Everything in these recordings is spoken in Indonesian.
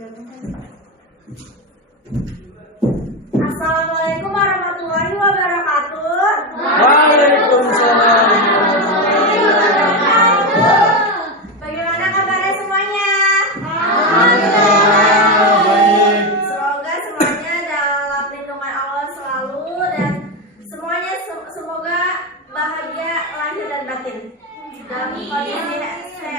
Assalamualaikum warahmatullahi wabarakatuh. Waalaikumsalam. Bagaimana kabarnya semuanya? Alhamdulillah baik. Semoga semuanya dalam lindungan Allah selalu dan semuanya semoga bahagia lahir dan batin dalam kondisi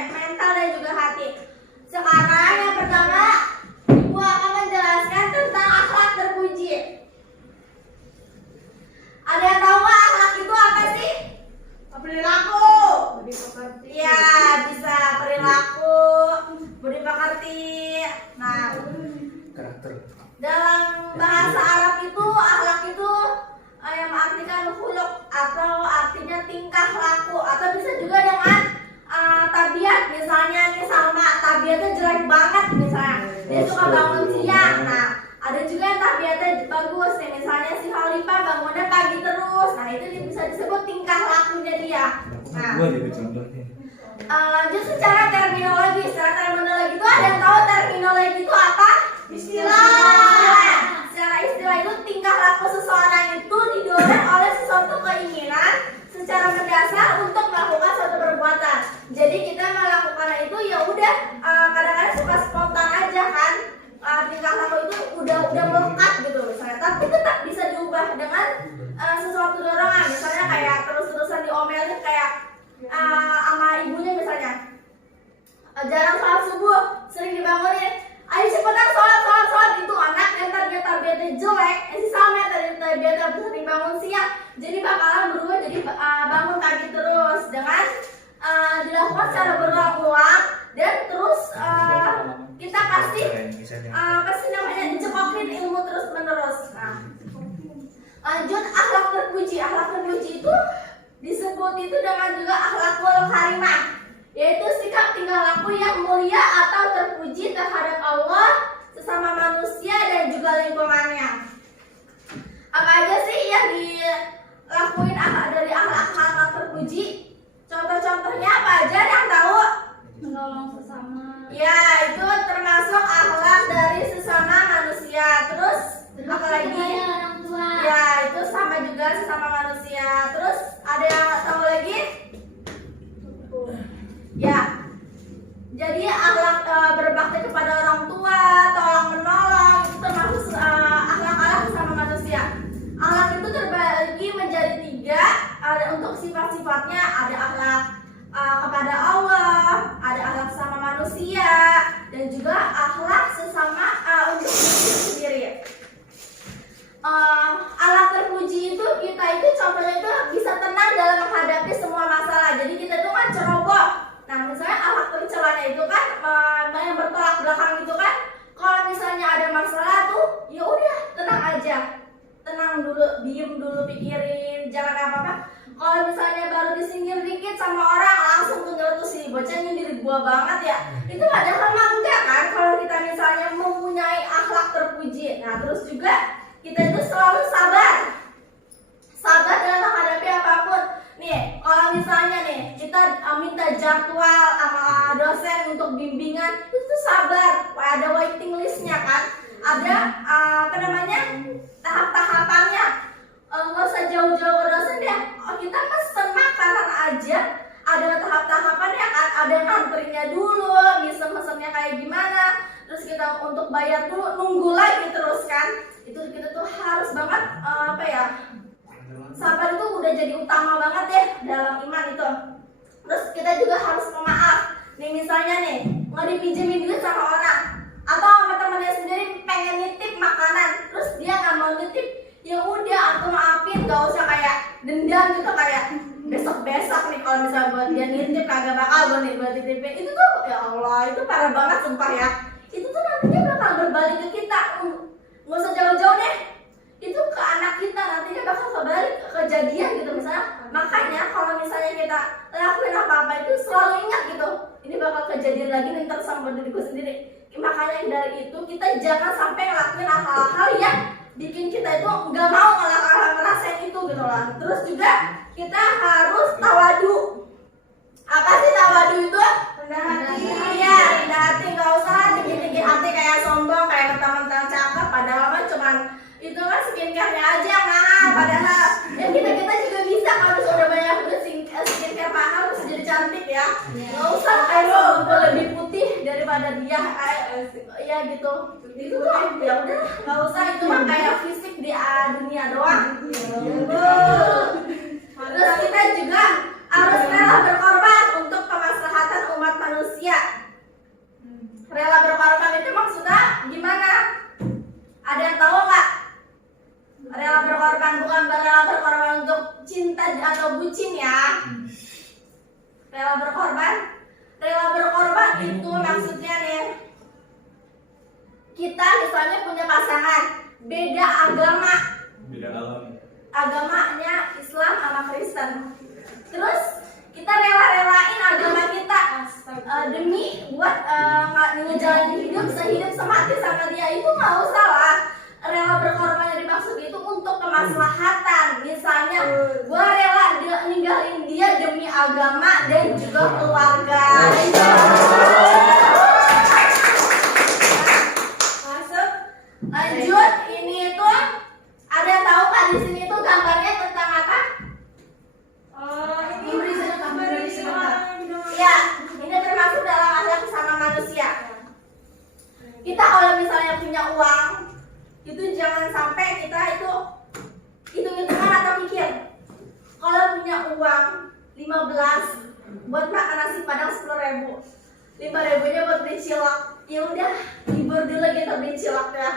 mental dan juga hati. Sekarang yang pertama, Ibu akan menjelaskan tentang akhlak terpuji. Ada yang tahu nggak akhlak itu apa sih? Perilaku. Iya, bisa perilaku, budi pekerti. Nah, Karakter. dalam bahasa Arab itu akhlak itu yang mengartikan khuluq atau artinya tingkah laku, atau bisa juga dengan tabiat. Misalnya nih Salma, tabiatnya jelek banget misalnya, dia suka bangun siang. Nah, ada juga yang tabiatnya bagus nih, misalnya si Halifa bangunnya pagi terus. Nah, itu bisa disebut tingkah lakunya dia. Nah, Gua jadi contohnya. lanjut secara terminologi. Secara terminologi itu ada yang tahu terminologi itu apa? Istilah. Secara istilah itu tingkah laku seseorang itu didorong oleh sesuatu keinginan secara mendasar untuk melakukan suatu perbuatan. Jadi kita melakukan itu ya udah kadang-kadang suka spontan aja kan. Tingkah laku itu udah melekat gitu misalnya, tapi tetap bisa diubah dengan sesuatu dorongan. Misalnya kayak terus-terusan diomelin kayak sama ibunya misalnya, jarang sholat subuh, sering dibangunin, ayo cepetan sholat, itu anak yang tadinya tabiatnya jelek, si Salma tadi tabiatnya sering bangun siang, jadi bakalan berubah jadi bangun pagi terus dengan dilakukan secara berulang-ulang dan terus kita pasti dicekokin ilmu terus menerus. Nah, lanjut akhlak terpuji. Akhlak terpuji itu disebut itu dengan juga akhlakul karimah, yaitu sikap tingkah laku yang mulia atau terpuji terhadap Allah, sesama manusia dan juga lingkungannya. Apa aja sih yang dilakuin dari akhlak terpuji? Contoh-contohnya apa aja yang tahu? Menolong sesama. Ya, itu termasuk akhlak dari sesama manusia. Terus apa lagi? Orang tua. Ya, itu sama juga sesama manusia. Terus ada yang nggak tahu lagi? Ya, jadi akhlak berbakti kepada orang tua, tolong menolong, itu termasuk akhlak-akhlak sesama manusia. Akhlak itu terbagi menjadi 3. Ada untuk sifat-sifatnya, ada akhlak kepada Allah, ada akhlak sesama manusia, dan juga akhlak sesama untuk diri sendiri. Akhlak terpuji itu kita itu contohnya itu bisa tenang dalam menghadapi semua masalah. Jadi kita itu kan ceroboh. Nah, misalnya akhlak tercelanya itu kan yang bertolak belakang itu kan, kalau misalnya ada masalah tuh ya udah tenang aja, tenang dulu, diem dulu, pikirin, jangan apa-apa. Kalau misalnya baru disinggir dikit sama orang langsung tuh nyeletus, si bocah nyindir gua banget ya, itu padahal mah enggak kan. Kalau kita misalnya mempunyai akhlak terpuji, nah terus juga kita itu selalu sabar dalam menghadapi apapun. Nih, kalau misalnya nih kita minta jadwal sama dosen untuk bimbingan, itu sabar, ada waiting listnya kan, ada tahap-tahapannya. Nggak usah jauh-jauh ke dosen deh, kita pesen makanan aja ada tahap-tahapannya kan, ada ngantrinya dulu, mesen-mesennya kayak gimana, terus kita untuk bayar dulu, nunggu lagi terus kan. Itu kita tuh harus banget sabar itu udah jadi utama banget deh dalam iman itu. Terus kita juga harus memaaf. Nih misalnya nih nggak dipinjemin duit sama orang, atau sama temennya sendiri pengen nitip makanan, terus dia nggak mau nitip, ya udah aku maafin, gak usah kayak dendam gitu, kayak besok nih kalau misalnya buat dia nitip kagak bakal buat nitipin. Itu tuh ya Allah, itu parah banget sumpah ya. Itu tuh nantinya bakal berbalik ke kita. Nggak usah jauh-jauh deh, itu ke anak kita nantinya bakal kebalik kejadian gitu misalnya. Makanya kalau misalnya kita lakuin apa-apa itu selalu ingat gitu, ini bakal kejadian lagi nanti sama diriku sendiri. Makanya dari itu kita jangan sampai ngelakuin hal-hal yang bikin kita itu nggak mau ngerasain itu gitu lah. Terus juga kita harus tawadu. Apa sih tawadu itu? Rendah hati. Iya, rendah hati, nggak usah tinggi-tinggi hati kayak sombong skincare-nya aja padahal ya kita juga bisa kalau udah banyak skincare mahal terus jadi cantik ya. Nggak usah kayak gue lebih putih daripada dia ya gitu tuh ya udah nggak usah, itu mah kayak fisik di dunia doang. Terus kita juga harus rela berkorban untuk kemaslahatan umat manusia. Rela berkorban itu maksudnya gimana? Ada yang tahu nggak? Rela berkorban bukan rela berkorban untuk cinta atau bucin ya. Rela berkorban itu maksudnya nih, kita misalnya punya pasangan beda agama, agamanya Islam sama Kristen, terus kita rela-relain agama kita demi buat ngejalanin hidup sehidup semati sama dia, itu nggak usah lah. Rela berkorban yang dimaksud itu untuk kemaslahatan. Misalnya gue rela ninggalin dia demi agama dan juga keluarga. Masuk. Lanjut, ini tuh ada yang tahu kan di sini tuh gambarnya tentang apa? Ini ya, ini termasuk dalam akhlak sesama manusia. Kita kalau misalnya punya uang, itu jangan sampai kita itu hitung-hitungan atau mikir. Kalau punya uang 15 buat makan nasi padang 10.000, 5.000-nya buat beli cilok, ya udah libur dulu kita beli cilok ya.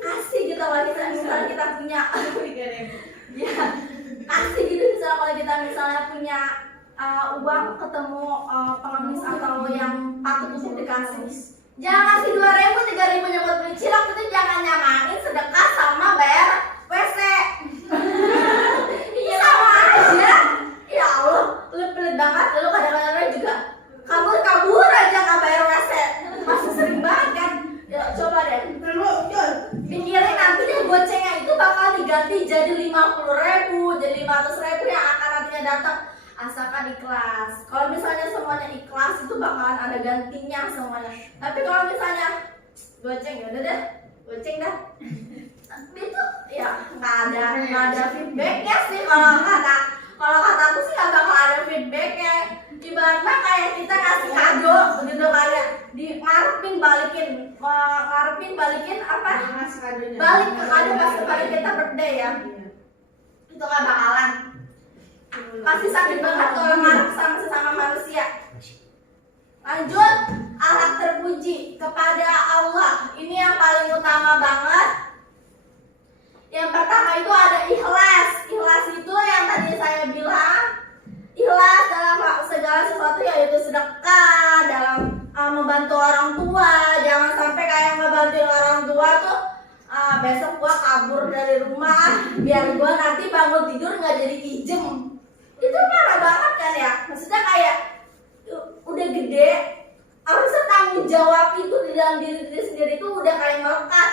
Kasih gitu kalau kita misalnya kita punya ya kasih gitu misalnya kalau kita misalnya punya uang ketemu pengemis atau yang patut untuk dikasih. Jangan kasih 2.000, 3.000-nya buat beli cilok, itu jangan nyamain sedekah sama bayar WC. Iya sama aja. Ya Allah, pelit banget. Lalu kadang-kadang juga kabur aja nggak bayar WC. Masih sering banget kan? Ya coba deh. Pikirin nanti deh gocengnya itu bakal diganti jadi 50.000, jadi 500.000 yang akan nantinya datang. Asalkan ikhlas. Kalau misalnya semuanya ikhlas itu bakalan ada gantinya semuanya. Tapi kalau misalnya goceng ya udah deh, goceng dah. Itu ya nggak ada feedbacknya sih kalau kataku sih nggak bakal ada feedbacknya. Ibaratnya kayak kita ngasih kado begitu kayak ngarepin balikin apa? Balik ke kado pas kembali kita birthday ya. Itu nggak bakalan. Pasti sakit banget kalau ngarep sama sesama manusia. Lanjut, akhlak terpuji kepada Allah. Ini yang paling utama banget. Yang pertama itu ada ikhlas. Ikhlas itu yang tadi saya bilang, ikhlas dalam segala sesuatu, yaitu sedekah, dalam membantu orang tua. Jangan sampai kayak ngebantuin orang tua tuh besok gua kabur dari rumah biar gua nanti bangun tidur nggak jadi ijem. Itu parah banget kan ya. Maksudnya kayak udah gede, harusnya tanggung jawab itu di dalam diri sendiri itu udah kayak melekat.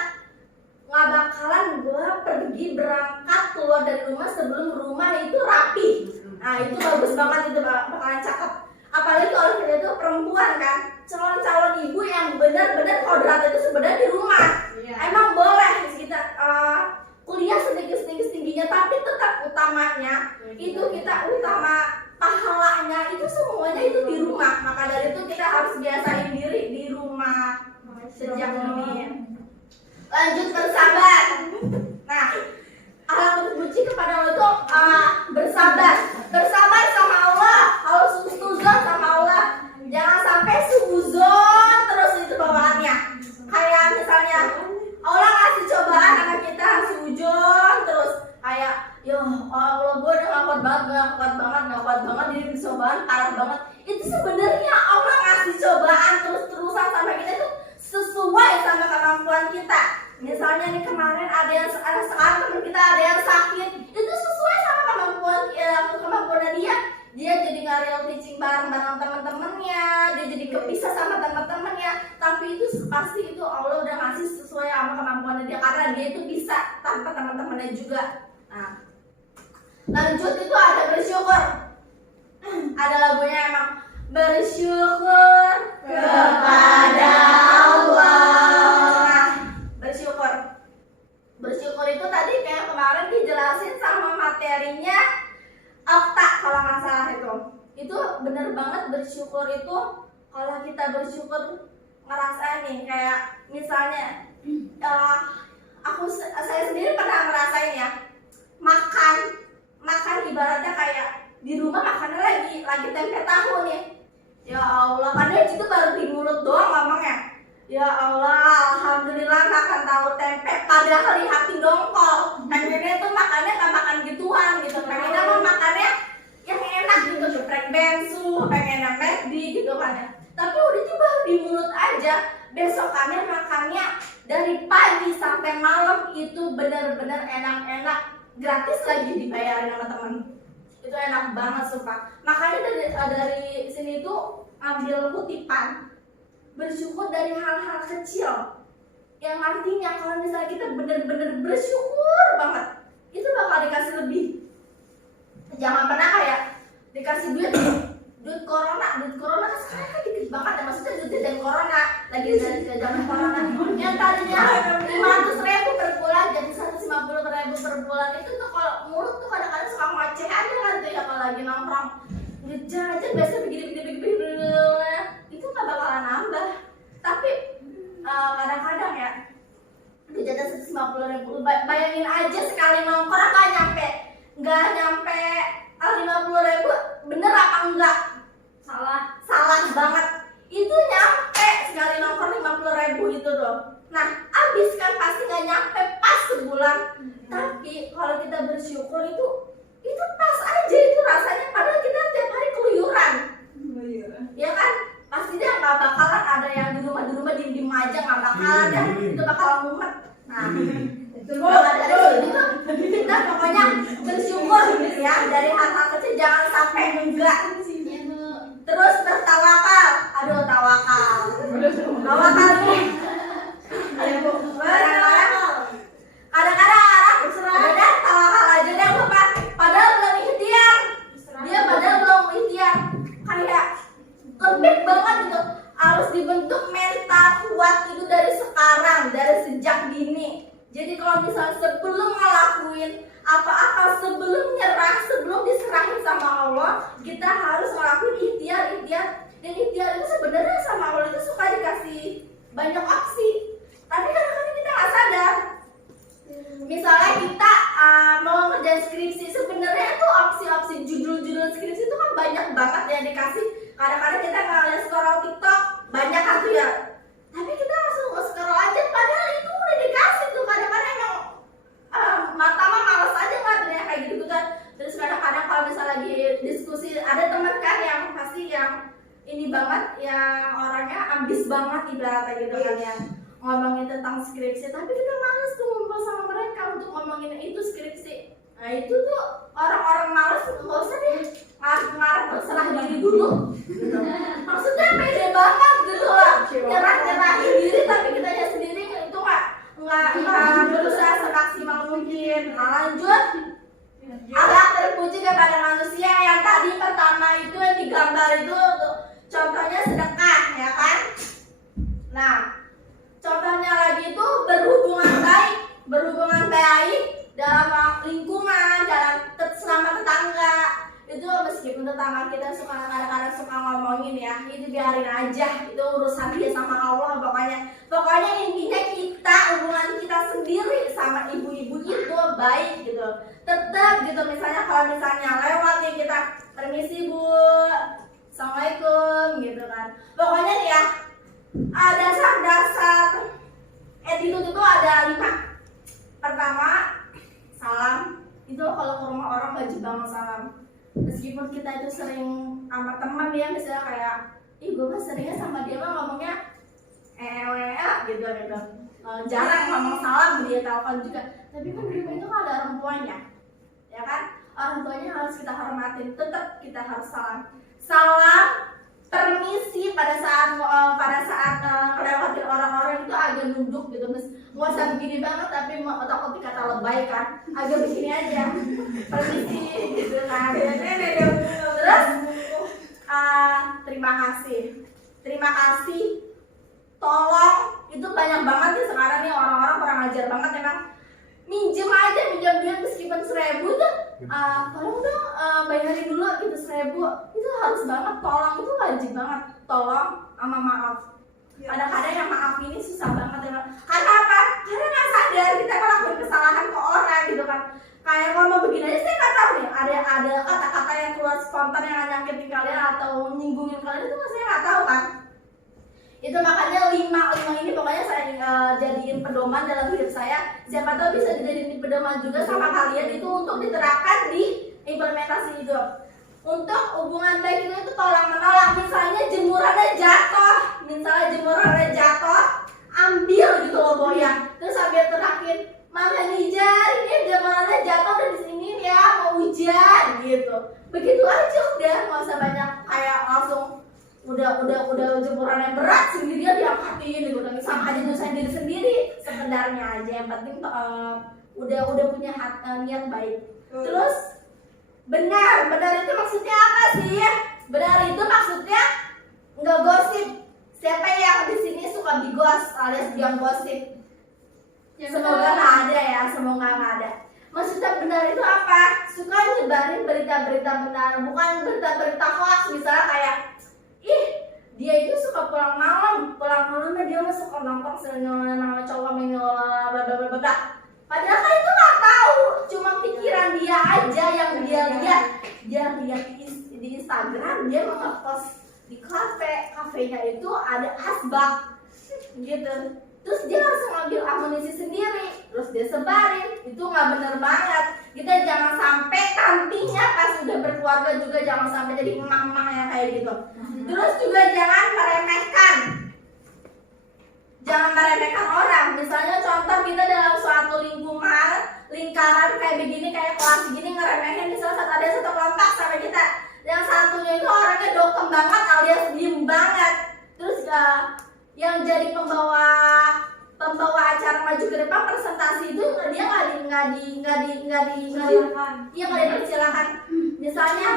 Nggak bakalan gue pergi berangkat keluar dari rumah sebelum rumah itu rapi. Nah itu bagus banget, itu bakalan cakep. Apalagi kalau kita itu perempuan kan, calon ibu yang benar-benar kodrat itu sebenarnya di rumah. Emang boleh kita kuliah setinggi-tingginya, tapi tetap utamanya itu kita utama pahalanya itu semuanya itu di rumah. Maka dari itu kita harus biasain diri di rumah sejak ini. Lanjut, bersabar. Nah, akhlak terpuji kepada Allah itu bersabar. Bersabar sama Allah, harus suzon sama Allah. Jangan sampai suzon terus itu bawaannya. Kayak misalnya Allah ngasih cobaan sama kita, suzon terus kayak yo Allah gue udah gak kuat banget jadi cobaan parah banget. Itu sebenarnya Allah ngasih cobaan terus-terusan sama kita itu sesuai sama kemampuan kita. Misalnya nih kemarin ada yang sekarang teman kita ada yang sakit, itu sesuai sama kemampuan dia. Dia jadi nggak teaching bareng teman-temannya, dia jadi kepisah sama teman-temannya. Tapi itu pasti itu Allah udah ngasih sesuai sama kemampuan dia, karena dia itu bisa tanpa teman-temannya juga. Nah, lanjut itu ada bersyukur. Ada lagunya emang bersyukur kepada Allah. Bersyukur itu tadi kayak bersyukur ngerasain nih kayak misalnya saya sendiri pernah ngerasain ya, makan ibaratnya kayak di rumah makannya lagi tempe tahu nih. Ya Allah, padahal itu baru di mulut doang ngomongnya. Ya Allah, alhamdulillah makan tahu tempe, padahal di hati dongkol. Pengennya tuh makannya nggak makan gituan gitu, pengennya mau makannya yang enak gitu, geprek bensu, pengennya McD gitu kan ya. Tapi udah itu baru di mulut aja, besokannya makannya dari pagi sampai malam itu bener-bener enak-enak, gratis lagi dibayarin sama temen. Itu enak banget sumpah. Makanya dari sini tuh ambil kutipan, bersyukur dari hal-hal kecil yang nantinya kalau misalnya kita bener-bener bersyukur banget, itu bakal dikasih lebih. Jangan pernah kayak dikasih duit corona kan sekarang kan dikit banget ya, maksudnya duit dari corona lagi dari zaman corona yang tadinya 500.000 per bulan jadi 150.000 per bulan. Itu tuh kalau mulut tuh kadang-kadang suka ngoceh aja kan tuh ya, kalau lagi nongkrong duit jajan biasanya begini itu nggak bakalan nambah. Tapi kadang-kadang ya duit jajan 150.000, bayangin aja sekali nongkrong nggak nyampe 50.000, bener apa enggak? Salah banget. Itu nyampe sekali nongkrong 50.000 itu tuh. Nah, abis kan pasti nggak nyampe pas sebulan. Tapi kalau kita bersyukur itu pas aja itu rasanya. Padahal kita tiap hari keluyuran, ya kan? Pasti dia nggak bakalan ada yang di rumah diem aja, nggak bakalan ya. Itu bakalan mumet. Nah, maka dari itu kita pokoknya bersyukur ya dari hal-hal kecil, jangan sampai enggak. Terus bertawakal, tawakal nih. Kadang-kadang orang udah tawakal aja deh lupa, padahal belum ikhtiar. Dia padahal belum ikhtiar, kayak lembek banget gitu. Harus dibentuk mental kuat itu dari sekarang, dari sejak dini. Jadi kalau misalnya sebelum ngelakuin apa-apa, sebelum nyerah, sebelum diserahin sama Allah, kita harus ngelakuin ikhtiar. Dan ikhtiar itu sebenarnya sama Allah itu suka dikasih banyak opsi. Tapi kadang-kadang kita nggak sadar. Misalnya kita mau ngerjain skripsi, sebenarnya tuh opsi-opsi judul-judul skripsi itu kan banyak banget ya dikasih. Kadang-kadang kita ngeliat scroll TikTok banyak kan tuh ya. Tapi kita langsung scroll aja, padahal itu udah dikasih tuh. Kadang-kadang emang mata mah males aja ngeliatnya kayak gitu kan. Terus kadang-kadang kalau misalnya lagi diskusi, ada teman kan yang pasti yang ini banget, yang orangnya ambis banget ibaratnya gitu kan, yang ngomongin tentang skripsi. Tapi kita males tuh ngumpul sama mereka untuk ngomongin itu skripsi. Nah itu tuh orang-orang males, nggak usah deh ngarep berserah diri dulu gitu. Maksudnya pede banget gitu lah, nyerahin diri, tapi kitanya sendiri itu nggak berusaha semaksimal mungkin. Nah lanjut, Allah terpuji kepada manusia yang tadi pertama itu yang digambar itu contohnya sedekah ya kan. Nah contohnya lagi itu berhubungan baik dalam lingkungan, selama tetangga. Itu meskipun tetangga kita kadang-kadang suka ngomongin ya, itu biarin aja, itu urusan dia sama Allah. Pokoknya intinya kita, hubungan kita sendiri sama ibu-ibu itu baik gitu. Tetap gitu, misalnya kalau misalnya lewat nih kita permisi bu, assalamualaikum gitu kan. Pokoknya nih ya, dasar attitude itu ada 5. Pertama, salam. Itu kalau ke rumah orang wajib banget salam. Meskipun kita itu sering sama teman ya, misalnya kayak gue mah seringnya sama dia mah ngomongnya gitu. Jarang ngomong salam, dia telepon juga. Tapi kan di rumah itu kan ada orang tuanya, ya kan? Orang tuanya harus kita hormatin, tetap kita harus salam, permisi pada saat ngelewatin orang-orang itu agak nunduk gitu. Nggak usah begini banget, tapi takut dikata lebay kan, agak begini aja, permisi gitu kan. Terus terima kasih, tolong. Itu banyak banget nih sekarang nih orang-orang kurang ajar banget emang. Minjem duit meskipun 1.000 tuh, tolong dong bayarin dulu gitu 1.000. Itu harus banget, tolong itu wajib banget. Tolong sama maaf. Kadang-kadang yang maaf ini susah banget ya. Karena apa? Karena nggak sadar kita ngelakuin kesalahan ke orang gitu kan. Kayak ngomong begini aja saya nggak tahu nih. Ada kata-kata yang keluar spontan yang nyakitin kalian atau nyinggungin kalian itu saya nggak tahu kan. Itu makanya lima ini pokoknya saya jadiin pedoman dalam hidup saya. Siapa tahu bisa dijadiin pedoman juga sama kalian itu untuk diterapkan di implementasi hidup. Untuk hubungan baik itu tolong menolak. Misalnya jemurannya jatuh, ambil gitu loh boya. Terus sambil terakhir, Mama Nijar, ini jemurannya jatuh dan di sini ya mau hujan gitu. Begitu aja udah, nggak usah banyak kayak langsung udah jemurannya berat sendirian diangkatin gitu. Dan sama aja nyusahin diri sendiri. Sekedarnya aja yang penting udah punya niat baik. Terus benar itu maksudnya apa sih? Benar itu maksudnya nggak gosip. Siapa yang di sini suka bigos alias biang gosip? Semoga nggak ada ya, semoga nggak ada. Maksudnya benar itu apa? Suka nyebarin berita-berita benar, bukan berita-berita hoax. Misalnya kayak, dia itu suka pulang malamnya dia masuk ke nongkrong sama cowok bla. Padahal kan itu nggak tahu, cuma pikiran dia aja yang dia lihat. Dia lihat di Instagram, dia mau nge-post di kafenya itu ada asbak gitu. Terus dia langsung ambil amunisi sendiri, terus dia sebarin. Itu nggak bener banget. Kita jangan sampai nantinya pas udah berkeluarga juga jangan sampai jadi emak-emak yang kayak gitu. Terus juga jangan meremehkan orang. Misalnya contoh kita dalam suatu lingkaran kayak begini, kayak kelas gini, ngeremehin misalnya ada satu kelompok sama kita, yang satunya itu orangnya dokem banget alias diem banget. Terus yang jadi pembawa acara maju ke depan presentasi itu dia nggak dipersilakan. Misalnya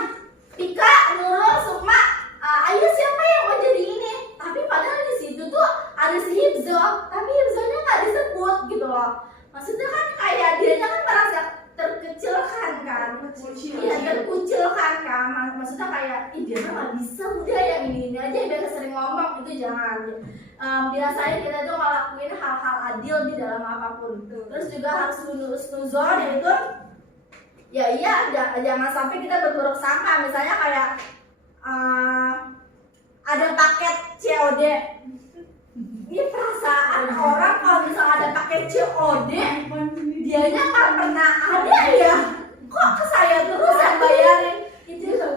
Tika, Nurul, Sukma, ayo siapa yang mau jadi ini? Tapi padahal di situ tuh ada si Hibzo, tapi Hibzonya nggak disebut gitu loh. Maksudnya kan kayak dianya kan merasa terkecilkan kan? Iya, terkucilkan kan? Maksudnya kayak, dia nggak bisa, udah yang ini aja biasa sering ngomong, itu jangan. Biasanya kita tuh ngelakuin hal-hal adil di dalam apapun. Terus juga harus nuzon, yaitu jangan sampai kita berburuk sangka. Misalnya kayak ada paket COD. Ini perasaan orang kalau misalnya ada paket COD, dianya nggak pernah ada ya. Kok ke saya terus yang bayarin?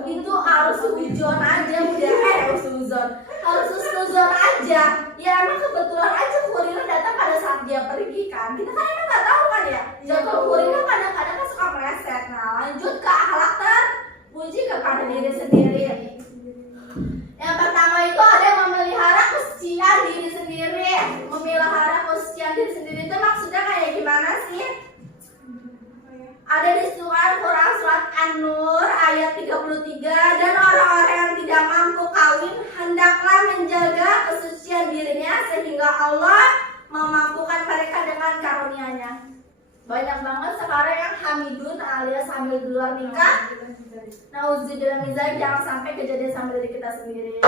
Itu harus suzon aja udah, harus suzon aja. Ya emang kebetulan aja kurirnya datang pada saat dia pergi kan. Kita kan emang nggak tahu kan ya. Jadwal kurirnya kadang-kadang kan suka meleset. Nah lanjut ke akhlak terpuji kepada diri sendiri. Yang pertama itu ada yang memelihara kesucian diri sendiri. Memelihara kesucian diri sendiri itu maksudnya kayak gimana sih? Ada di surat Quran surat An-Nur ayat 33, dan orang-orang yang tidak mampu kawin hendaklah menjaga kesucian dirinya sehingga Allah memampukan mereka dengan karunia-Nya. Banyak banget sekarang yang hamidun alias hamil di luar nikah. Nauzubillah min dzalik, jangan sampai kejadian sama diri kita sendiri.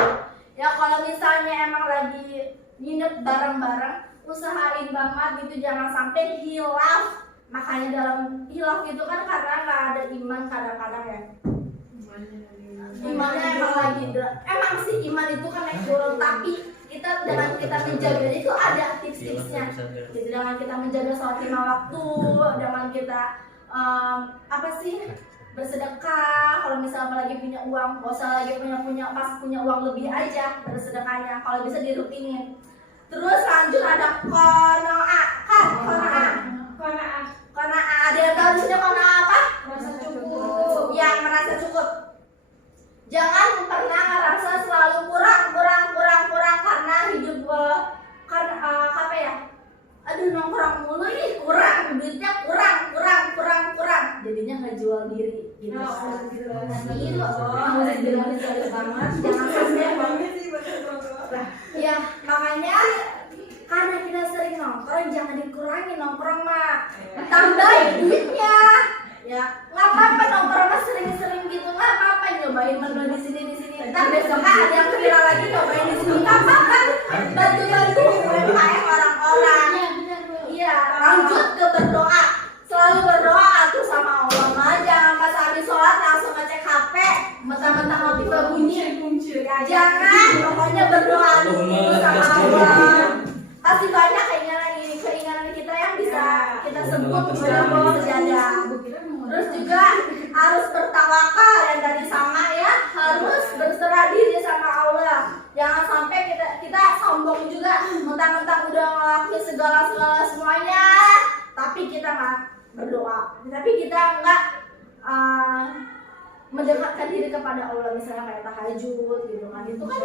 Ya kalau misalnya emang lagi nginep bareng-bareng, usahain banget gitu jangan sampai hilaf. Makanya dalam hilaf itu kan karena nggak ada iman kadang-kadang ya. Imannya emang sih iman itu kan naik turun, tapi kita dengan kita menjaga itu ada tips-tipsnya. Jadi dengan kita menjaga sholat 5 waktu, dengan kita bersedekah. Kalau misalnya lagi punya uang, nggak usah lagi pas punya uang lebih aja bersedekahnya. Kalau bisa dirutinin. Terus lanjut ada qanaah. Ada yang tahu disini qanaah apa? Merasa cukup. Yang merasa cukup. Jangan pernah ngerasa selalu kurang karena hidup apa ya? Aduh nongkrong mulu ih, kurang duitnya kurang. Jadinya nggak jual diri gitu. Itu harus banget. Jangan sampai. Ya makanya karena kita sering nongkrong, jangan dikurangi nongkrong mah. Tambahin duitnya. Ya nggak apa-apa nongkrong mah sering-sering gitu, nggak apa-apa nyobain menu di sini Ntar besoknya ada yang viral lagi cobain di sini. Gak apa-apa, bantu-bantu UMKM orang-orang. Iya, lanjut ke berdoa. Selalu berdoa atur sama Allah. Jangan pas habis sholat langsung ngecek HP, mentang-mentang notifnya bunyi. Jangan, pokoknya berdoa dulu sama Allah. Pasti banyak keinginan kita yang bisa kita sebut dalam bawah sejadah. Terus juga harus bertawakal yang tadi sama ya, harus berserah diri sama Allah. Jangan sampai kita sombong juga, mentang-mentang udah ngelakuin segala semuanya, tapi kita nggak berdoa, tapi kita nggak mendekatkan diri kepada Allah, misalnya kayak tahajud gitu kan. Itu kan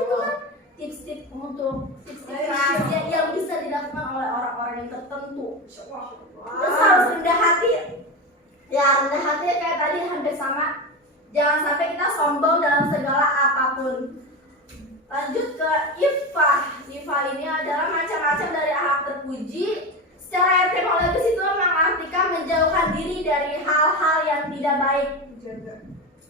tips-tips untuk rahasia yang bisa dilakukan oleh orang-orang yang tertentu. Terus harus rendah hati. Ya, rendah hati kayak tadi hampir sama. Jangan sampai kita sombong dalam segala apapun. Lanjut ke ifah. Ifah ini adalah macam-macam dari akhlak terpuji. Secara etimologis itu mengartikan menjauhkan diri dari hal-hal yang tidak baik.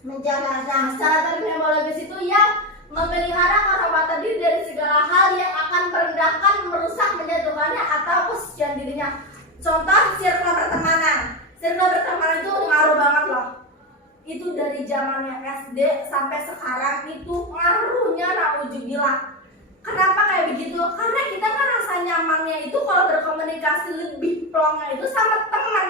Menjaga. Nah, secara etimologis itu yang memelihara kehormatan diri dari segala hal yang akan merendahkan, merusak, menjatuhkannya atau kesucian dirinya. Contoh circle pertemanan. Circle pertemanan itu ngaruh banget loh. Itu dari zamannya SD sampai sekarang itu ngaruhnya nauzubillah. Kenapa kayak begitu? Karena kita ngerasa nyamannya itu kalau berkomunikasi lebih plongnya itu sama teman,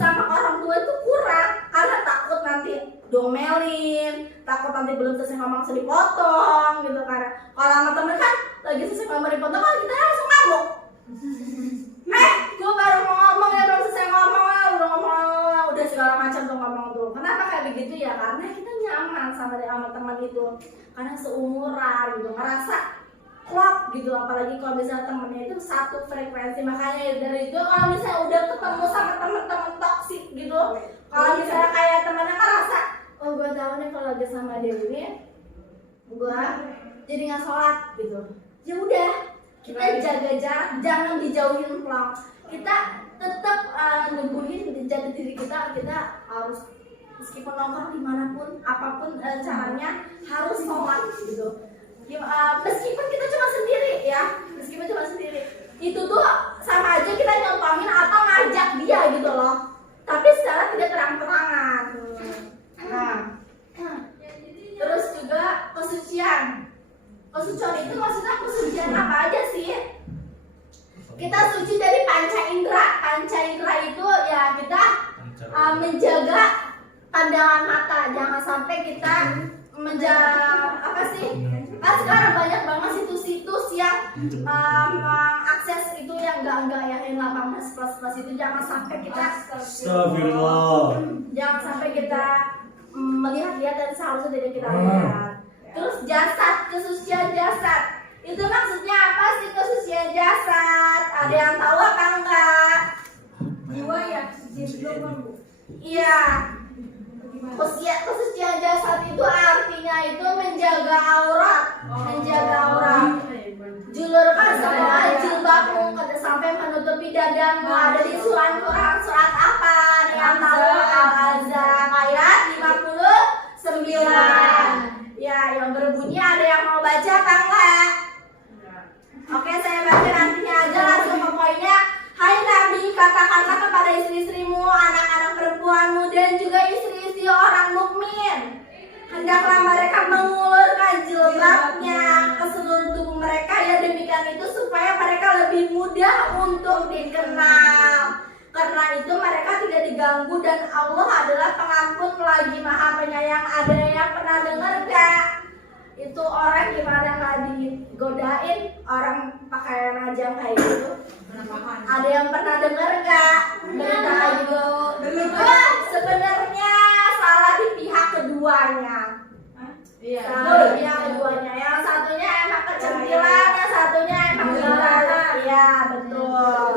sama orang tua itu kurang, karena takut nanti domelin, takut nanti belum selesai ngomong sudah dipotong gitu. Karena kalau sama temen kan lagi selesai ngomong dipotong, kalau kita langsung ngamuk. Gue baru mau ngomong ya, belum selesai ngomong ya, udah segala macam tuh ngomong tuh. Kenapa kayak begitu ya? Karena kita nyaman sama teman itu, karena seumuran gitu, ngerasa klop gitu. Apalagi kalau misalnya temennya itu satu frekuensi. Makanya dari itu kalau misalnya udah ketemu sama teman-teman toksik gitu, kalau misalnya kayak temennya ngerasa, oh gue tahu nih kalau lagi sama dia ini, gue jadi nggak sholat gitu. Ya udah, kita jaga jarak, jangan dijauhin plong. Kita tetap nungguin jati diri kita. Kita harus meskipun nongkrong dimanapun, apapun caranya harus sholat gitu. Meskipun kita cuma sendiri ya, meskipun cuma sendiri, itu tuh sama aja kita nyontohin atau ngajak dia gitu loh, tapi secara tidak terang-terangan. Nah, terus juga kesucian. Kesucian itu maksudnya kesucian apa aja sih? Kita suci dari panca indera. Panca indera itu ya kita menjaga pandangan mata, jangan sampai kita menjaga apa sih? Kan sekarang banyak banget situs-situs yang akses itu yang enggak yang 18+ itu, jangan sampai kita Astagfirullah. jangan sampai kita melihat-lihat dan seharusnya tidak kita lihat. Terus jasad, kesucian jasad. Itu maksudnya apa sih kesucian jasad? Ada yang tahu apa enggak? Jiwa ya, kesucian Bu. Iya. Kesucian jasad itu artinya itu menjaga aurat, menjaga aurat. Julurkan semua jilbabmu sampai menutupi dadamu. Ada di surat Quran, surat apa? Yang tahu? Al-Ahzab ayat 59. Ya, yang berbunyi ada yang mau baca apa enggak? Oke, saya baca nantinya aja, langsung ke poinnya. Hai Nabi, katakanlah kepada istri-istrimu, anak-anak perempuanmu, dan juga istri-istri orang mukmin, hendaklah mereka mengulurkan jilbabnya ke seluruh tubuh mereka, ya demikian itu supaya mereka lebih mudah untuk dikenal. Karena itu mereka tidak diganggu dan Allah adalah pengampun lagi maha penyayang. Ada yang pernah dengar gak? Itu orang gimana nggak digodain orang pakaian ajang kayak gitu? Ada yang pernah dengar gak berita itu? Itu sebenarnya salah di pihak keduanya. Salah di pihak keduanya. Yang satunya emang kecantilan, yang satunya emang gimana? Iya betul.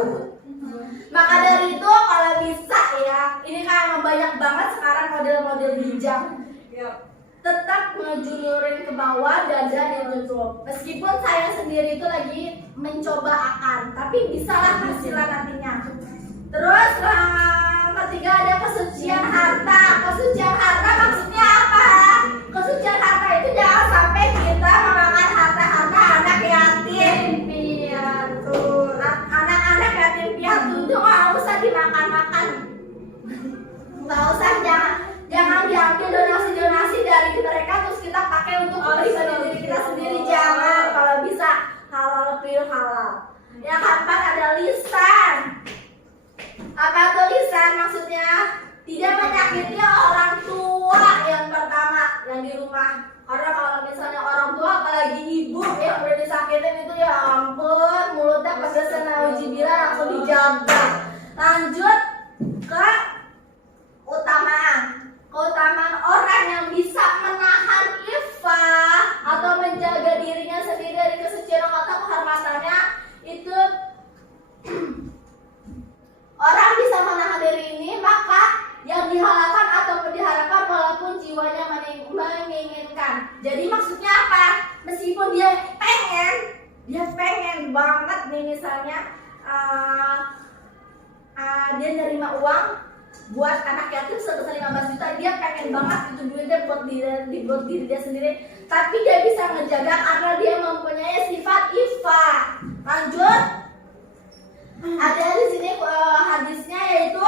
Maka dari itu kalau bisa ya, ini kan banyak banget sekarang model-model hijab. Tetap ngejulurin ke bawah, dada ditutup. Meskipun saya sendiri itu lagi mencoba akan, tapi bisalah hasilan nantinya. Terus ketiga ada kesucian harta. Kesucian harta maksudnya apa? Kesucian harta itu jangan sampai Yang keempat ada lisan. Apa itu lisan? Maksudnya tidak menyakiti orang tua yang pertama yang di rumah. Karena kalau misalnya orang tua apalagi ibu yang udah disakitin itu ya ampun, mulutnya pedesan nauzubillah langsung dijaga. Lanjut ke keutamaan orang yang bisa menahan iffah atau menjaga dirinya sendiri dari kesucian atau kehormatannya itu orang bisa menahan diri ini, maka yang dihalalkan ataupun diharapkan walaupun jiwanya menginginkan. Jadi maksudnya apa? Meskipun dia pengen banget nih misalnya dia nerima uang buat anak yatim sebesar 15 juta, dia pengen banget itu duitnya buat diri dia sendiri, tapi dia bisa menjaga karena dia mempunyai sifat iffah. Lanjut, ada di sini hadisnya yaitu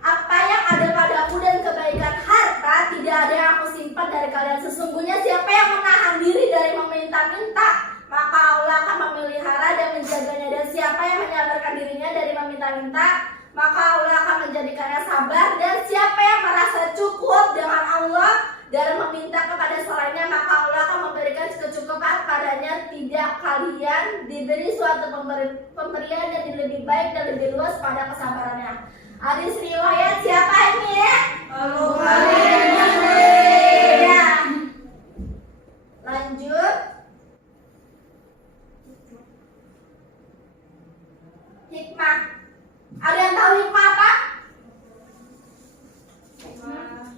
apa yang ada padaku dan kebaikan harta tidak ada yang aku simpan dari kalian. Sesungguhnya siapa yang menahan diri dari meminta-minta, maka Allah akan memelihara dan menjaganya. Dan siapa yang menyabarkan dirinya dari meminta-minta, maka Allah akan menjadikannya sabar. Dan siapa yang merasa cukup dengan Allah dan meminta kepada selainnya, maka Allah akan memberikan kecukupan padanya. Tidak kalian diberi suatu pemberian yang lebih baik dan lebih luas pada kesabarannya. Hadis riwayat siapa ini ya? Al-Bukhari. Ya. Lanjut. Hikmah. Ada yang tahu hikmah apa?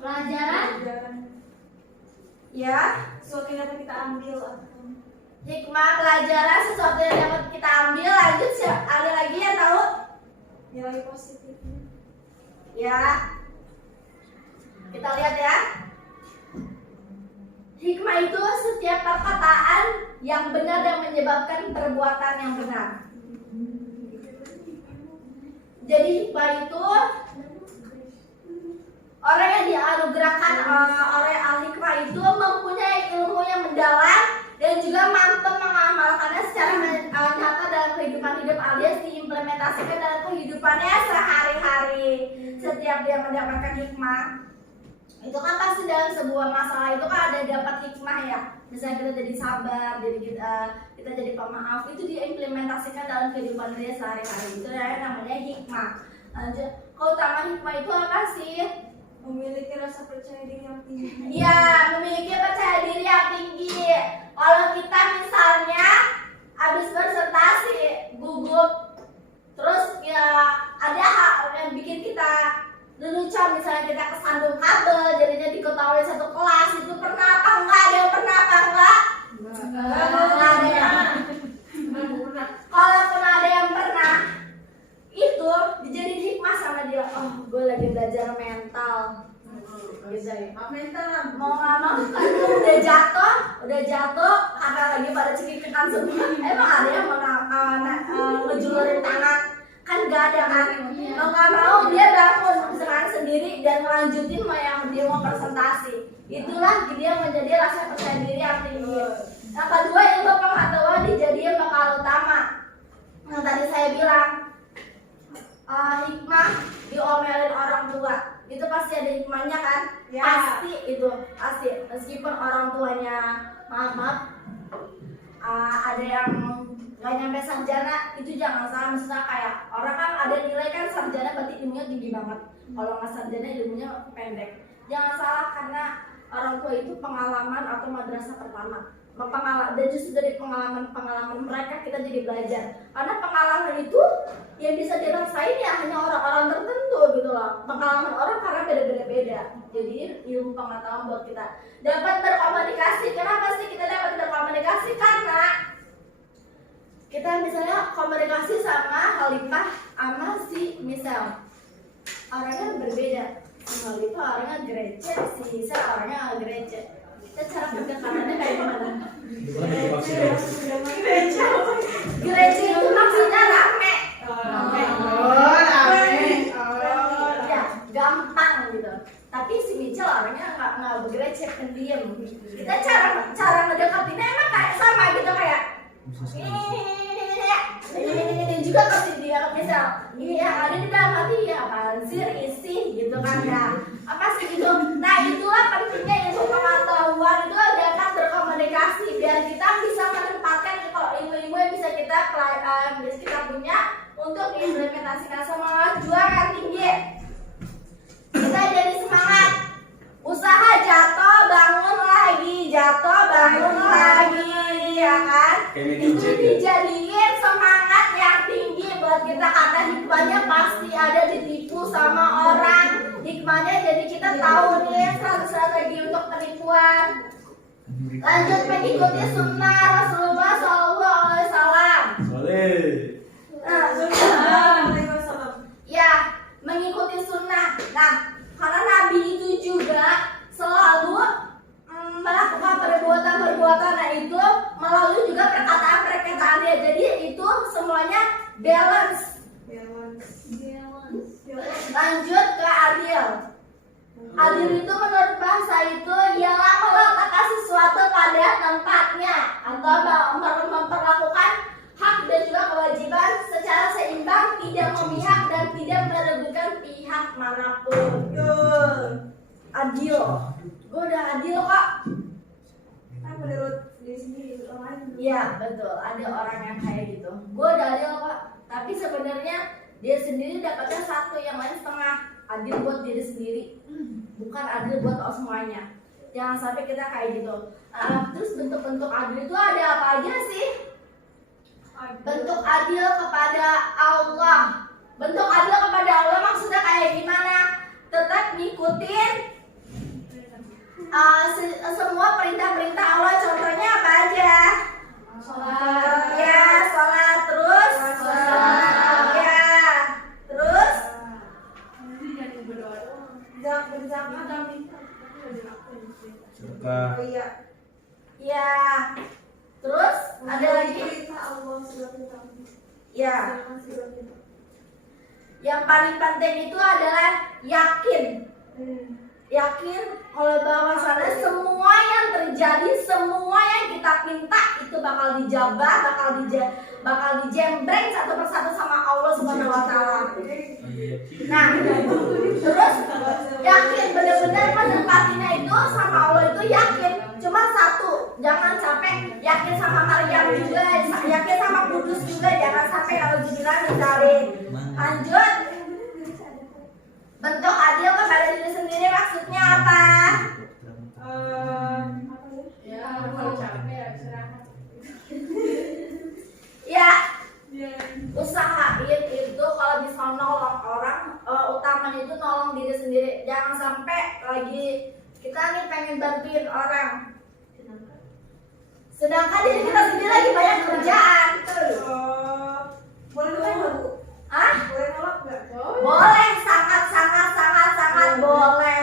Pelajaran. Ya. Sesuatu yang dapat kita ambil. Hikmah pelajaran sesuatu yang dapat kita ambil. Lanjut, ada lagi yang tahu? Nilai positifnya. Ya, kita lihat ya. Hikmah itu setiap perkataan yang benar dan menyebabkan perbuatan yang benar. Jadi hikmah itu orang yang dianugerahkan oleh al-hikmah itu mempunyai ilmu yang mendalam dan juga mampu mengamalkannya secara nyata dalam kehidupan hidup alias diimplementasikan dalam kehidupannya sehari-hari. Setiap dia mendapatkan hikmah, itu kan pasti dalam sebuah masalah itu kan ada dapat hikmah ya. Misalnya kita jadi sabar, jadi kita jadi pemaaf, itu diimplementasikan dalam kehidupan dia sehari-hari. Itu namanya hikmah. Lanjut, keutamaan hikmah itu apa sih? Memiliki rasa percaya diri yang tinggi. Iya, memiliki percaya diri yang tinggi. Kalau kita misalnya habis presentasi gugup, terus ya ada hal yang bikin kita lelucon, misalnya kita kesandung kabel, jadinya diketahui satu kelas, itu pernah apa enggak? Ada yang pernah apa enggak? Enggak ada yang. Kalaupun ada yang pernah, itu dijadiin hikmah sama dia. Oh, gue lagi belajar mental. Mental. Mau nggak mau kan udah jatuh karena lagi pada cekikikan semua. Emang ada yang mau ngejulurin tangan? Kan nggak ada kan? Mau nggak mau dia bangun sekarang sendiri dan melanjutin yang dia mau presentasi. Itulah dia menjadi rasa percaya diri yang tinggi. Yang kedua, ilmu pengetahuan dijadikan bakal utama. Yang tadi saya bilang, hikmah diomelin orang tua. Itu pasti ada hikmahnya kan? Ya. Pasti itu, pasti. Meskipun orang tuanya maaf, ada yang nggak nyampe sarjana, itu jangan salah. Misalnya kayak orang kan ada nilai kan sarjana berarti ilmunya tinggi banget. Kalau nggak sarjana ilmunya pendek. Jangan salah karena orang tua itu pengalaman atau madrasah pertama. Dan justru dari pengalaman mereka kita jadi belajar. Karena pengalaman itu yang bisa dirasain ya hanya orang-orang tertentu gitu loh. Pengalaman orang karena beda-beda. Jadi ilmu pengetahuan buat kita. Dapat berkomunikasi. Kenapa sih kita dapat berkomunikasi? Karena kita misalnya komunikasi sama Khalifah sama si Misal. Orangnya berbeda. Si Khalifah orangnya gereja, si Misal orangnya gereja. Kita cara pendekatannya kayak gimana? Gereja itu maksudnya rame. Ya, gampang gitu. Tapi si Mitchell orangnya nggak bergereja, pendiam. Kita cara mendekatinnya emang kayak sama gitu kayak ini juga kasih dia misal yang ada di dalam hati ya apaan sih isi gitu kan ya apa sih gitu. Nah itulah pentingnya ilmu pengetahuan itu dapat berkomunikasi biar kita bisa menempatkan kalau ilmu-ilmu yang bisa kita punya untuk diimplementasikan. Semangat juang yang tinggi, kita jadi semangat, usaha jatuh bangun lagi, jatuh bangun lagi ya kan. Itu dijadiin semangat yang tinggi buat kita karena hikmahnya pasti ada ditipu sama orang. Hikmahnya jadi kita tahu nih strategi untuk penipuan. Lanjut mengikuti sunnah Rasulullah SAW. Ya, mengikuti sunnah. Nah, karena Nabi itu juga selalu melakukan perbuatan-perbuatan, nah itu melalui juga perkataan-perkataannya. Jadi itu semuanya balance. Lanjut ke adil. Adil itu menurut bahasa itu ialah meletakkan sesuatu pada tempatnya atau memperlakukan hak dan juga kewajiban secara seimbang, tidak memihak dan tidak merugikan pihak manapun. Adil. Gue udah adil kok. Kan menurut diri sendiri orang lain. Iya betul, ada orang yang kayak gitu. Gue udah adil kok, tapi sebenarnya dia sendiri dapatnya satu, yang lain setengah. Adil buat diri sendiri, bukan adil buat semuanya. Jangan sampai kita kayak gitu. Terus bentuk-bentuk adil itu ada apa aja sih? Bentuk adil kepada Allah. Bentuk adil kepada Allah maksudnya kayak gimana? Tetap ngikutin semua perintah-perintah Allah. Contohnya apa aja? Sholat. Ya, sholat. Terus ya, terus berzakat kami. Sedekah. Oh iya. ya, terus ada lagi? Perintah Allah sudah kita. Ya, yang paling penting itu adalah yakin. Yakin kalau bahwasannya semua yang terjadi, semua yang kita minta itu bakal dijabah, bakal dijembreng satu persatu sama Allah Subhanahu wa taala. Nah, terus yakin benar-benar menempatinya itu sama Allah itu yakin. Cuma satu, jangan sampai yakin sama Maryam juga, yakin sama Kudus juga, jangan sampai kalau dibilang dicari. Lanjut. Bentuk adil kepada diri sendiri maksudnya apa? Ya, kalau capek istirahat. Ya, usahain itu kalau bisa nolong orang, utamanya itu nolong diri sendiri. Jangan sampai lagi kita nih pengen bantuin orang, sedangkan diri kita sendiri lagi banyak kerjaan. Boleh nolak nggak, Bu? Hah? Boleh nolak nggak? Boleh, sangat boleh.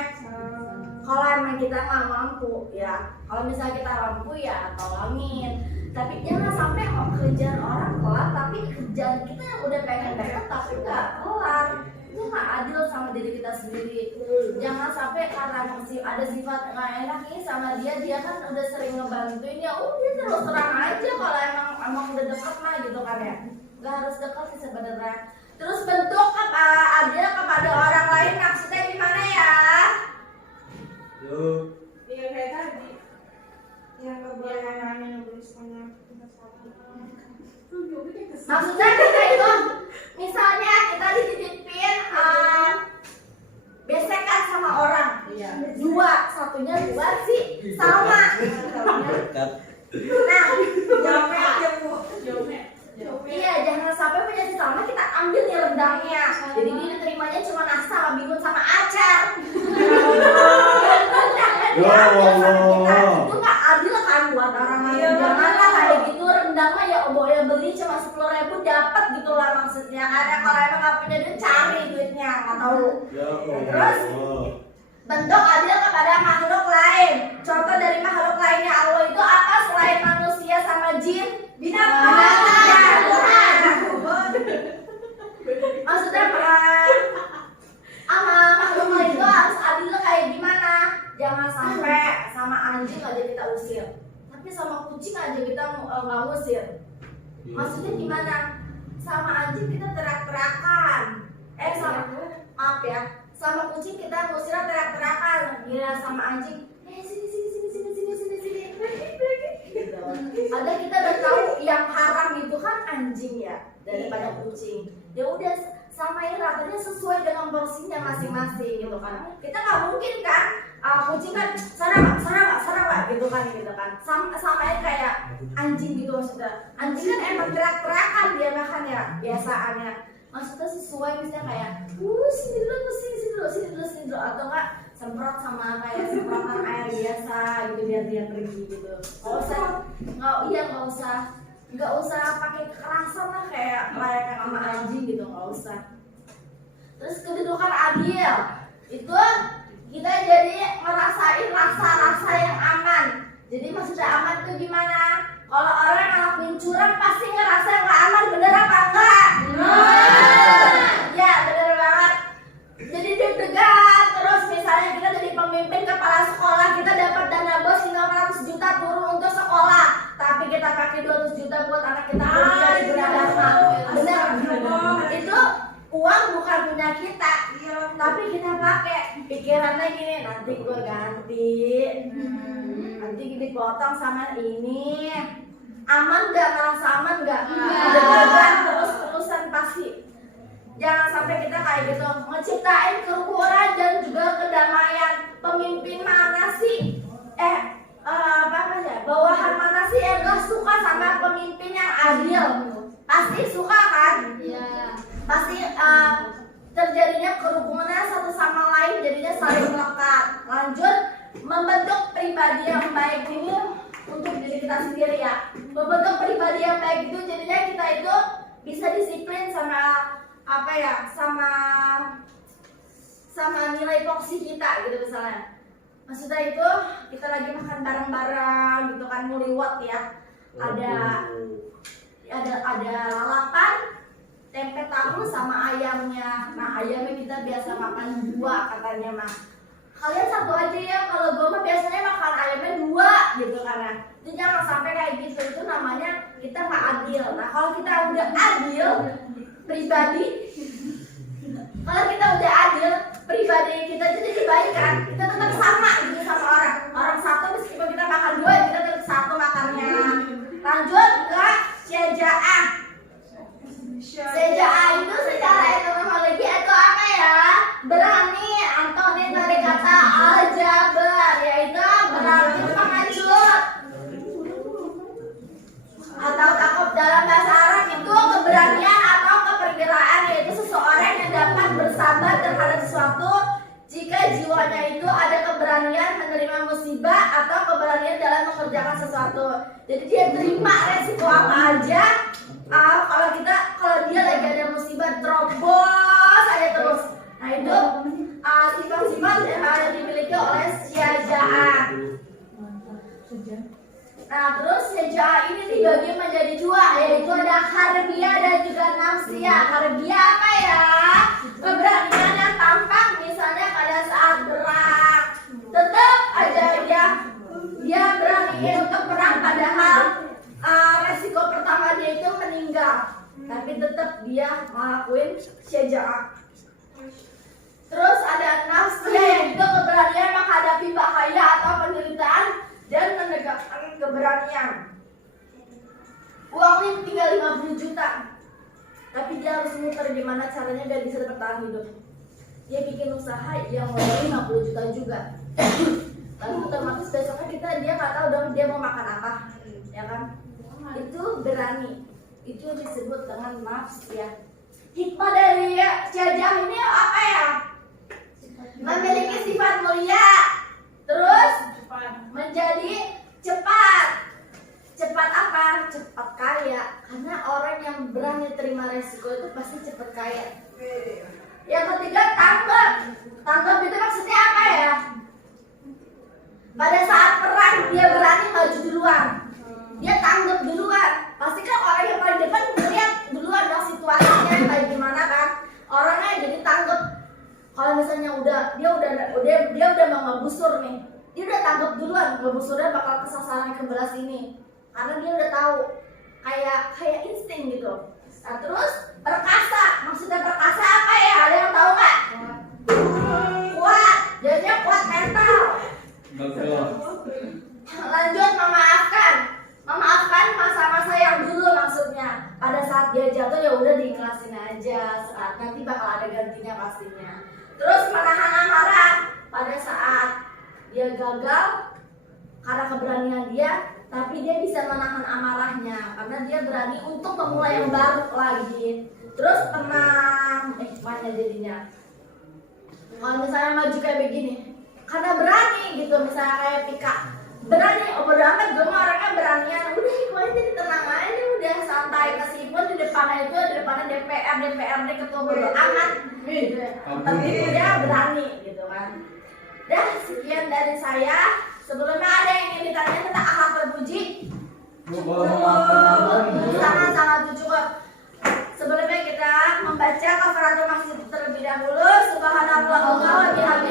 Kalau emang kita nggak mampu ya, kalau misalnya kita mampu ya tolongin. Tapi jangan sampai kerjaan orang kelar, tapi kerjaan kita yang udah pengen tapi nggak kelar. Itu nggak adil sama diri kita sendiri. Jangan sampai karena masih ada sifat nggak enak nih sama dia kan udah sering ngebantuin ya udah terus terang aja kalau emang udah deket mah gitu kan ya. Nggak harus dekat sih sebenarnya. Terus bentuk adil kepada orang lain maksudnya gimana ya? Iya kayak tadi. Yang nggak boleh yang boleh semuanya. Maksudnya kita itu misalnya kita dititipin besekan sama orang, satunya dua sih sama. Nah, Jamnya aja, Bu. iya jangan sampai punya si sama kita ambil nih rendangnya. Jadi dia terimanya cuma nasi sama bihun sama acar. Ya Allah. Itu nggak adil kan buat orang lain. Janganlah kayak gitu, rendang mah ya boleh beli cuma 10.000 dapat gitu lah maksudnya. Karena kalau emang nggak punya duit cari duitnya, nggak tahu. Terus bentuk adil kepada makhluk lain. Contoh dari makhluk lainnya Allah itu apa selain manusia sama jin? Binatang. Maksudnya sama makhluk lain itu harus adil kayak gimana? Jangan sampai sama anjing aja kita usir, tapi sama kucing aja kita nggak ngusir. Maksudnya gimana? Sama anjing teriak-teriakan. Sama maaf ya, sama kucing kita ngusirnya teriak-teriakan. Gila sama anjing, sini. Gitu. Ada kita udah tahu yang haram itu kan anjing ya daripada kucing. Ya udah samain ratanya sesuai dengan porsinya masing-masing gitu kan. Kita nggak mungkin kan kucing kan sana pak gitu kan samain kayak anjing gitu maksudnya. Anjing kan emang teriak-teriakan dia makan ya biasaannya. Maksudnya sesuai misalnya kayak sini dulu atau enggak semprot sama kayak semprotan air biasa gitu biar dia pergi gitu. Nggak usah pakai kekerasan lah kayak merayakan sama anjing gitu, nggak usah. Terus kedudukan adil itu kita jadi ngerasain rasa-rasa yang aman. Jadi maksudnya aman tuh gimana? Kalau orang ngelakuin curang pasti ngerasa nggak aman, bener apa enggak? Ya bener banget. Jadi deg-degan. Terus misalnya kita jadi pemimpin kepala sekolah, kita dapat dana bos 500 juta turun untuk sekolah, tapi kita pakai 200 juta buat anak kita kuliah di beragama. Bener? Itu uang bukan punya kita, tapi kita pakai pikirannya gini, nanti gue ganti, nanti dipotong sama ini. Aman gak? Merasa aman gak? Deg-degan terus-terusan pasti. Jangan sampai kita kayak gitu menciptain kerukunan dan juga kedamaian. Pemimpin mana sih? Bawahan mana sih yang gak suka sama pemimpin yang adil? Pasti suka kan? Iya. Pasti terjadinya kerukunan satu sama lain, jadinya saling melekat. Lanjut, membentuk pribadi yang baik ini untuk diri kita sendiri ya. Membentuk pribadi yang baik itu jadinya kita itu bisa disiplin sama sama nilai toksik kita gitu misalnya. Maksudnya itu kita lagi makan bareng-bareng gitu kan, muliwat ya. Ada lalapan, tempe tahu sama ayamnya. Nah ayamnya kita biasa makan 2 katanya mah. Kalian 1 aja ya, kalau gue mah biasanya makan ayamnya 2 gitu kan ya. Itu jangan sampai kayak gitu, itu namanya kita nggak adil. Nah kalau kita udah adil pribadi, kalau kita udah adil pribadi kita jadi dibaikan, kita tetap sama gitu sama orang satu meskipun kita makan 2, kita tetap satu makannya. Lanjut ke syaja'ah. Syaja'ah itu secara etimologi itu apa ya? Berani, antonim dari kata al-jabar, yaitu berarti pengecut atau takut. Dalam bahasa Arab itu keberanian atau kepergiraan, yaitu seseorang yang dapat bersabar terhadap sesuatu jika jiwanya itu ada keberanian menerima musibah atau keberanian dalam mengerjakan sesuatu. Jadi dia terima resiko apa aja. Kalau dia lagi ada musibah, terobos aja terus. Nah itu sifat-sifat yang dimiliki oleh syaja'ah. Nah terus syaja'ah ini dibagi menjadi 2, yaitu ada harbiyah dan juga nafsiyah. Harbiyah apa ya? Keberanian yang tampak misalnya pada saat perang. Tetap aja dia berani untuk perang, padahal resiko pertama dia itu meninggal, tapi tetap dia ngelakuin syaja'ah. Terus ada nafsiyah, itu keberanian menghadapi bahaya atau penderitaan dan menegakkan keberanian. Uangnya tinggal 50 juta, tapi dia harus muter gimana caranya biar bisa bertahan hidup. Dia bikin usaha yang modalnya 50 juta juga. Lalu otomatis besoknya dia nggak tahu dong dia mau makan apa, ya kan? Itu berani. Itu disebut dengan nafsiyah. Hikmah dari syaja'ah ini apa ya? Memiliki sifat mulia, terus menjadi cepat. Cepat apa? Cepat kaya. Karena orang yang berani terima resiko itu pasti cepat kaya. Yang ketiga, tanggap. Tanggap itu maksudnya apa ya? Pada saat perang dia berani maju duluan. Dia tanggap duluan. Pasti kan orang yang paling depan melihat duluan dong situasinya kayak gimana kan. Orangnya jadi tanggap. Kalau misalnya dia udah mau ngebusur nih, dia udah tanggap duluan ngebusurnya bakal kesasaran ke-11 ini. Karena dia udah tahu kayak insting gitu. Nah, terus perkasa, maksudnya udah diikhlasin aja, saat nanti bakal ada gantinya pastinya. Terus menahan amarah pada saat dia gagal karena keberanian dia, tapi dia bisa menahan amarahnya karena dia berani untuk memulai yang baru lagi. Terus tenang, mana jadinya? Kalau misalnya maju kayak begini, karena berani gitu, misalnya kayak Pika berani, bodo amat gue mah orangnya beranian, udah gue jadi tenang aja, udah santai. Meskipun di depannya DPRD ketua bodo amat gitu, tapi dia berani gitu kan. Dah, sekian dari saya. Sebelumnya ada yang ingin ditanya tentang akhlak terpuji? Sangat cukup. Sebelumnya kita membaca kafaratul masjid terlebih dahulu. Subhanallah wa bihamdihi